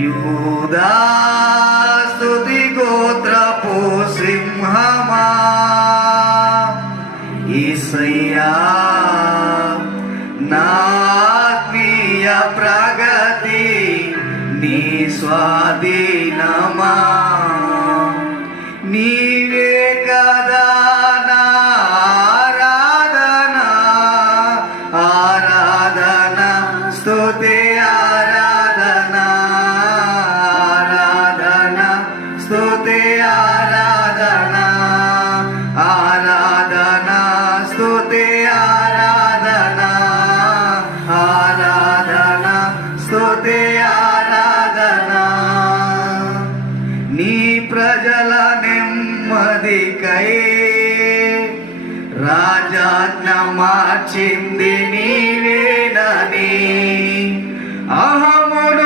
యూదా స్తుతి గోత్రపు సింహమా యేసయ్యా నా ఆత్మీయ ప్రగతి నీ స్వాధీనమా నీవే కదా నా ఆరాధన ఆరాధన స్తుతి ఆరాధన ఆరాధన స్తుతి ఆరాధన ఆరాధన స్తుతి ఆరాధన ఆరాధన స్తుతి ఆరాధన నీ ప్రజల నెమ్మదికై రాజాజ్ఞ మార్చింది నీవేనని